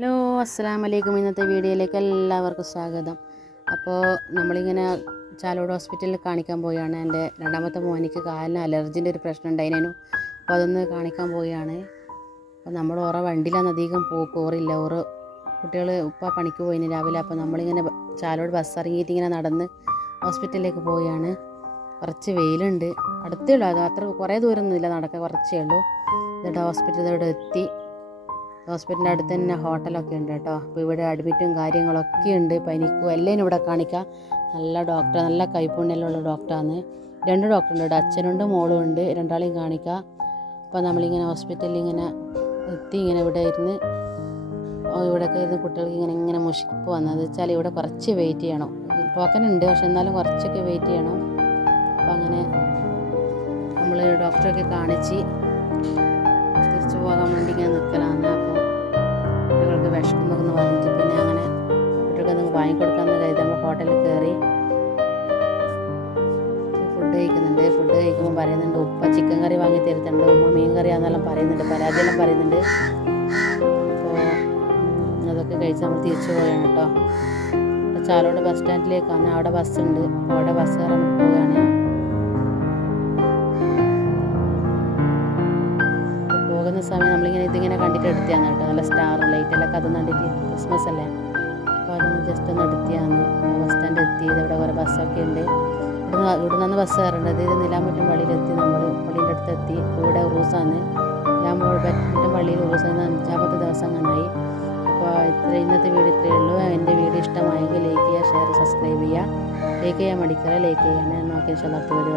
Hello, അസ്സലാമു അലൈക്കും. ഇന്നത്തെ വീഡിയോയിലേക്ക് എല്ലാവർക്കും സ്വാഗതം. അപ്പോൾ നമ്മളിങ്ങനെ ചാലോട് ഹോസ്പിറ്റലിൽ കാണിക്കാൻ പോവുകയാണ്. എൻ്റെ രണ്ടാമത്തെ മോനിക്ക് കാലിന് അലർജിൻ്റെ ഒരു പ്രശ്നം ഉണ്ടായിരുന്നു. അപ്പോൾ അതൊന്ന് കാണിക്കാൻ പോവുകയാണ്. അപ്പോൾ നമ്മൾ ഓരോ വണ്ടിയിലാണ് അധികം പോറില്ല. ഓരോ കുട്ടികൾ ഉപ്പ പണിക്ക് പോയിന് രാവിലെ. അപ്പോൾ നമ്മളിങ്ങനെ ചാലോട് ബസ് ഇറങ്ങിയിട്ട് ഇങ്ങനെ നടന്ന് ഹോസ്പിറ്റലിലേക്ക് പോവുകയാണ്. കുറച്ച് വെയിലുണ്ട്, അടുത്തേ ഉള്ളൂ, അത് അത്ര കുറേ ദൂരമൊന്നുമില്ല, നടക്കാൻ കുറച്ചേ ഉള്ളൂ. എന്നിട്ട് ഹോസ്പിറ്റലിൽ എത്തി. ഹോസ്പിറ്റലിൻ്റെ അടുത്ത് തന്നെ ഹോട്ടലൊക്കെ ഉണ്ട് കേട്ടോ. അപ്പോൾ ഇവിടെ അഡ്മിറ്റും കാര്യങ്ങളൊക്കെ ഉണ്ട്. പനിക്കും എല്ലാം ഇവിടെ കാണിക്കാം. നല്ല ഡോക്ടർ, നല്ല കൈപ്പുണ്യമുള്ള ഡോക്ടറാണ്. 2 ഡോക്ടറുണ്ട് ഇവിടെ, അച്ഛനുണ്ട് മോളും ഉണ്ട്. രണ്ടാളെയും കാണിക്കാം. അപ്പോൾ നമ്മളിങ്ങനെ ഹോസ്പിറ്റലിൽ ഇങ്ങനെ എത്തി. ഇങ്ങനെ ഇവിടെ ഇരുന്ന് ഇവിടെയൊക്കെ ഇരുന്ന് കുട്ടികൾക്ക് ഇങ്ങനെ മുഷിപ്പ് വന്നത് വെച്ചാൽ ഇവിടെ കുറച്ച് വെയിറ്റ് ചെയ്യണം. ടോക്കൺ ഉണ്ട്, പക്ഷെ എന്നാലും കുറച്ചൊക്കെ വെയിറ്റ് ചെയ്യണം. അപ്പോൾ അങ്ങനെ നമ്മൾ ഡോക്ടറൊക്കെ കാണിച്ച് തിരിച്ചു പോകാൻ വേണ്ടി ഇങ്ങനെ നിൽക്കലാണ്. അപ്പോൾ കുട്ടികൾക്ക് വിശക്കുന്നൊക്കെ പറഞ്ഞിട്ട് പിന്നെ അങ്ങനെ കുട്ടികൾക്ക് വാങ്ങിക്കൊടുക്കാമെന്ന് കരുതി നമ്മൾ ഹോട്ടലിൽ കയറി ഫുഡ് കഴിക്കുന്നുണ്ട്. ഫുഡ് കഴിക്കുമ്പോൾ പറയുന്നുണ്ട് ഉപ്പ ചിക്കൻ കറി വാങ്ങി തരുന്നുണ്ട്, ഉമ്മ മീൻ കറിയാണെന്നെല്ലാം പറയുന്നുണ്ട്, പരാതിയെല്ലാം പറയുന്നുണ്ട്. അപ്പോൾ അതൊക്കെ കഴിച്ച് നമ്മൾ തിരിച്ചു പോവുകയാണ് കേട്ടോ. ചാലോട് ബസ് സ്റ്റാൻഡിലേക്കാണ്, അവിടെ ബസ്സുണ്ട്. അപ്പോൾ അവിടെ ബസ് കയറാൻ പോവുകയാണ്. പോകുന്ന സമയം നമ്മളിങ്ങനെ ഇതിങ്ങനെ കണ്ടിട്ട് എടുത്തിയാണ് കേട്ടോ. നല്ല സ്റ്റാർ ലൈറ്റെല്ലാം അത് കണ്ടിട്ട് ക്രിസ്മസ് അല്ലേ, അപ്പോൾ അതൊന്ന് ജസ്റ്റ് ഒന്ന് എടുത്തിയാണ്. ബസ് സ്റ്റാൻഡ് എത്തി. ഇവിടെ കുറേ ബസ്സൊക്കെ ഉണ്ട്. ഇവിടെ നിന്ന് ബസ് കയറേണ്ടത്. ഇത് നിലാമ്പറ്റം പള്ളിയിലെത്തി. നമ്മൾ പള്ളീൻ്റെ അടുത്തെത്തി. ഇവിടെ ഉറൂസാണ്. നിലാമ്പറ്റം പള്ളിയിൽ ഉറൂസാണ് 5ാമത്തെ ദിവസം അങ്ങനായി. അപ്പോൾ ഇന്നത്തെ വീഡിയോ ഇത്രയേ ഉള്ളൂ. എൻ്റെ വീഡിയോ ഇഷ്ടമായെങ്കിൽ ലൈക്ക് ചെയ്യുക, ഷെയർ, സബ്സ്ക്രൈബ് ചെയ്യുക. ലൈക്ക് ചെയ്യാൻ മടിക്കല, ലൈക്ക് ചെയ്യാൻ നോക്കിയ അടുത്ത വീഡിയോ.